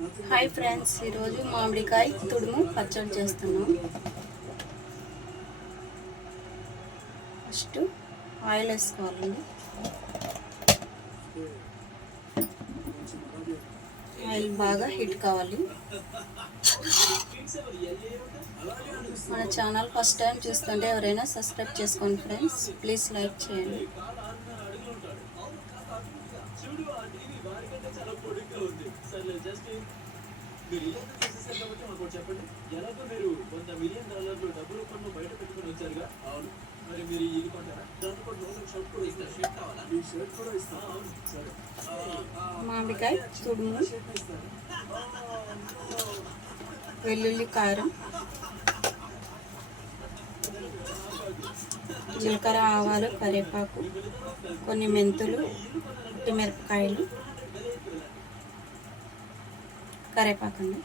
Hi friends, ఈరోజు మామిడికాయ తుడుము పచ్చడి చేస్తున్నాం. ఫస్ట్ ఆయిల్ వేసుకోవాలండి. ఆయిల్ బాగా హీట్ కావాలి. మన ఛానల్ ఫస్ట్ టైం చూస్తుంటే ఎవరైనా సబ్స్క్రైబ్ చేసుకోండి ఫ్రెండ్స్. ప్లీజ్ లైక్ చేయండి. మీరు ఇల్లంతా చేసేసారు కాబట్టి మాకు చెప్పండి. ఎలాగో మీరు $100 మిలియన్ డబ్బు రూపంలో బయట పెట్టుకుని వచ్చారుగా. అవును, మరి మీరు ఇల్లు కొంటారా? దాంతో పాటు లోన్ షర్ట్ కూడా ఇస్తారు. షర్ట్ కావాలా? మీ షర్ట్ కూడా ఇస్తాను. అవును, సరే. మామిడికాయ తుడుము, వెల్లుల్లి కారం, జీలకర్ర, ఆవాలు, కరివేపాకు, కొన్ని మెంతులు, మిరపకాయలు, కరివేపాకండి.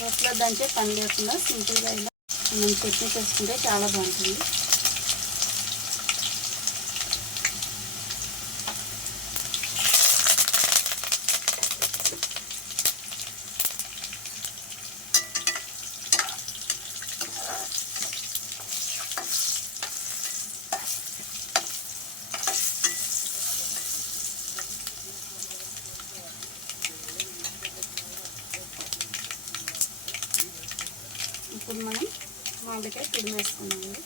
రోట్లో దంచే పని లేకుండా సింపుల్గా ఇలా మనం చట్నీ చేసుకుంటే చాలా బాగుంటుంది. ఇప్పుడు మనం మామిడికాయ తుడుము వేసుకున్నామండి.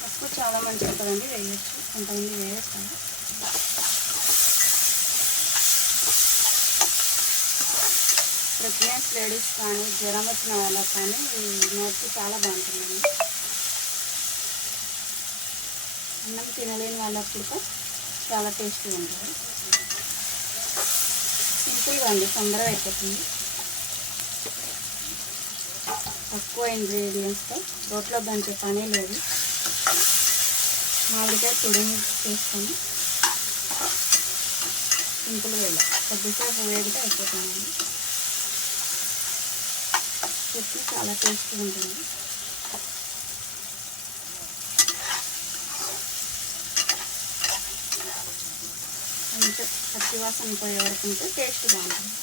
పసుపు చాలా మంచిది కదండి, వేయచ్చు. కొంతమంది వేస్తారు. ప్రెగ్నెంట్ లేడీస్ కానీ, జ్వరం వచ్చిన వాళ్ళకి కానీ నోట్కి చాలా బాగుంటుందండి. అన్నం తినలేని వాళ్ళకు కూడా చాలా టేస్టీగా ఉంటుంది. సింపుల్గా అండి, తొందరగా అయిపోతుంది. తక్కువ ఇంగ్రీడియంట్స్తో రోట్లో దంచే పని లేదు. మామిడికాయ తుడుము చేసుకొని సింపుల్గా ఇలా కొద్దిసేపు వేడితే అయిపోతుందండి. చట్నీ చాలా టేస్టీగా ఉంటుంది. కొంచెం పచ్చివాసన పోయే వరకు ఉంటే టేస్ట్ బాగుంటుంది.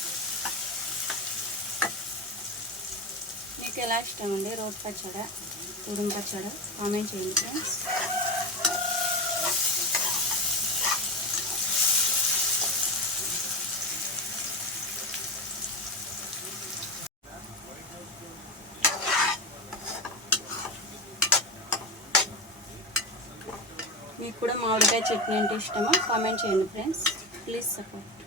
మీకు ఎలా ఇష్టం అండి రోటి పచ్చడి, తుడుము పచ్చడి? కామెంట్ చేయండి ఫ్రెండ్స్. మీకు కూడా మామిడికాయ చట్నీ అంటే ఇష్టమా? కామెంట్ చేయండి ఫ్రెండ్స్. Please support.